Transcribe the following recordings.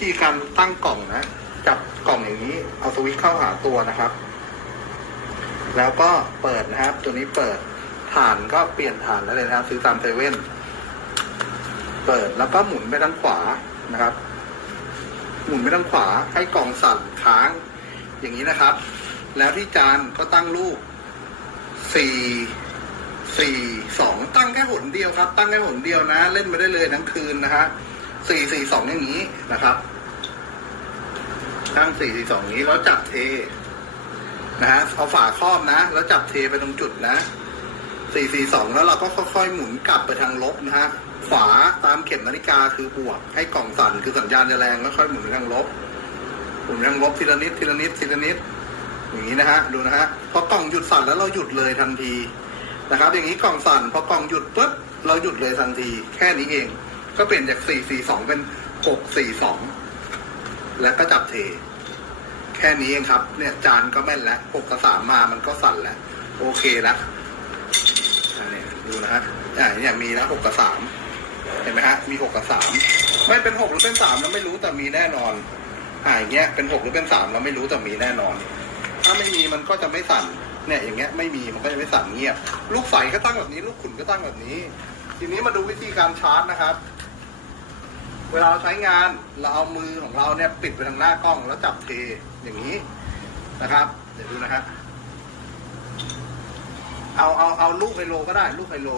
ธีการตั้งกล่องนะ จับกล่องอย่างนี้ เอาสวิตช์เข้าหาตัวนะครับ แล้วก็เปิดนะครับ ตัวนี้เปิดฐานก็เปลี่ยนฐานได้เลยนะครับ ซื้อตามเซเว่นเปิดแล้วก็หมุนไปด้านขวานะครับ หมุนไปด้านขวาให้กล่องสั่นค้าง อย่างนี้นะครับ แล้วที่จานก็ตั้งรูปสี่สี่สองตั้งแค่หนเดียวครับ ตั้งแค่หนเดียวนะ เล่นไปได้เลยทั้งคืนนะฮะ สี่สี่สองอย่างนี้นะครับ ตั้งสี่สี่สองนี้แล้วจับเทนะฮะเอาฝาครอบนะ แล้วจับเทไปตรงจุดนะสี่สี่สองแล้วเราก็ค่อยๆหมุนกลับไปทางลบนะฮะขวาตามเข็มนาฬิกาคือบวก ให้กล่องสั่นคือสัญญาณจะแรงแล้วค่อยหมุนไปทางลบหมุนทางลบทีละนิดทีละนิดทีละนิดอย่างนี้นะฮะดูนะฮะพอกล่องหยุดสั่นแล้วเราหยุดเลยทันทีนะครับ อย่างนี้กล่องสั่นพอกล่องหยุดปุ๊บเราหยุดเลยทันที แค่นี้เอง ก็เปลี่ยนจากสี่สี่สองเป็นหกสี่สองแล้วก็จับเท แค่นี้เองครับ เนี่ยจานก็แม่นแล้วหกกับสามมามันก็สั่นแล้ว โอเคแล้วนนี้ดูนะฮะอ่าเนี่ยมีแล้วหกกับสามเห็นไหมฮะ มีหกกับสามไม่เป็นหกหรือเป็นสามเราไม่รู้แต่มีแน่นอน อ่าอย่างเงี้ย เป็นหกหรือเป็นสามเราไม่รู้แต่มีแน่นอน ถ้าไม่มีมันก็จะไม่สั่น เนี่ยอย่างเงี้ยไม่มีมันก็จะไม่สั่นเงียบ ลูกใสก็ตั้งแบบนี้ ลูกขุนก็ตั้งแบบนี้ ทีนี้มาดูวิธีการชาร์จนะครับ เวลาเราใช้งานเราเอามือของเราเนี่ยปิดไปทางหน้ากล้องแล้วจับเทอย่างนี้นะครับ เดี๋ยวดูนะฮะเอาเอาเอาลูกไฮโลก็ได้ลูกไฮโล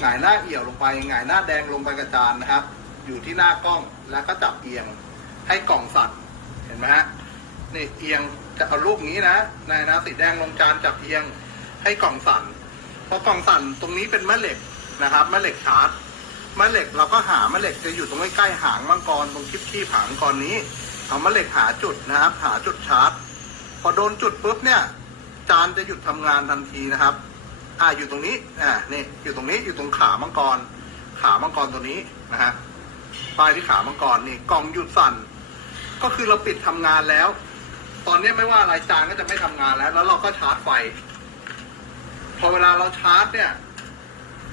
หงายหน้าเอี่ยวลงไปหงายหน้าแดงลงไปกระจานนะครับ อยู่ที่หน้ากล้องแล้วก็จับเอียงให้กล่องสั่นเห็นไหมฮะนี่เอียงจะเอาลูกนี้นะนายนะสีแดงลงจานจับเอียงให้กล่องสั่นพอกล่องสั่นตรงนี้เป็นแม่เหล็ก นะครับแม่เหล็กชาร์จแม่เหล็กเราก็หาแม่เหล็กจะอยู่ตรงใกล้ๆหางมังกรตรงคลิปขี้ผางมังกรนี้ เอาแม่เหล็กหาจุดนะครับ หาจุดชาร์จพอโดนจุดปุ๊บเนี่ย จานจะหยุดทำงานทันทีนะครับ อ่าอยู่ตรงนี้อ่านี่อยู่ตรงนี้อยู่ตรงขามังกร ขามังกรตัวนี้นะฮะปลายที่ขามังกรนี่กล่องหยุดสั่น ก็คือเราปิดทำงานแล้ว ตอนนี้ไม่ว่าอะไรจานก็จะไม่ทำงานแล้ว แล้วเราก็ชาร์จไฟ พอเวลาเราชาร์จเนี่ย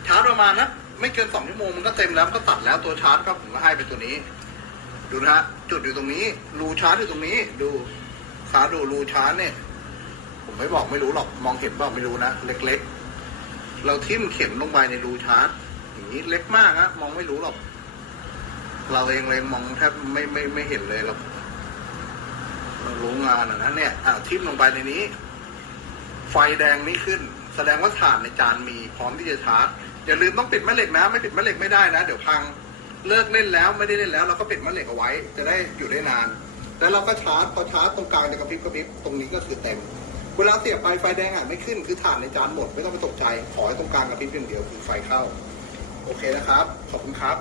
ชาร์จประมาณนะไม่เกินสองชั่วโมงมันก็เต็มแล้วมันก็ตัดแล้วตัวชาร์จก็ผมก็ให้ไปตัวนี้ ดูนะฮะจุดอยู่ตรงนี้ รูชาร์จอยู่ตรงนี้ ดูขาดูรูชาร์จเนี่ย ผมไม่บอกไม่รู้หรอกมองเห็นเปล่าไม่รู้นะเล็ก ๆ เราทิ่มเข็มลงไปในรูชาร์จอย่างนี้เล็กมากนะมองไม่รู้หรอก เราเองเลยมองแทบไม่ไม่ไม่เห็นเลยเราเรารู้งานอะนะเนี่ยอ่าทิ่มลงไปในนี้ ไฟแดงนี่ขึ้น แสดงว่าถ่านในจานมีพร้อมที่จะชาร์จ อย่าลืมต้องปิดแม่เหล็กนะ ไม่ปิดแม่เหล็กไม่ได้นะ เดี๋ยวพังเลิกเล่นแล้วไม่ได้เล่นแล้วเราก็ปิดแม่เหล็กเอาไว้ จะได้อยู่ได้นาน แล้วเราก็ชาร์จพอชาร์จตรงกลางจะกระพริบกระพริบตรงนี้ก็คือเต็มเวลาเสียบไปไฟแดงอะไม่ขึ้นคือถ่านในจานหมดไม่ต้องไปตกใจขอให้ตรงกลางกระพริบอย่างเดียวคือไฟเข้า โอเคนะครับ ขอบคุณครับ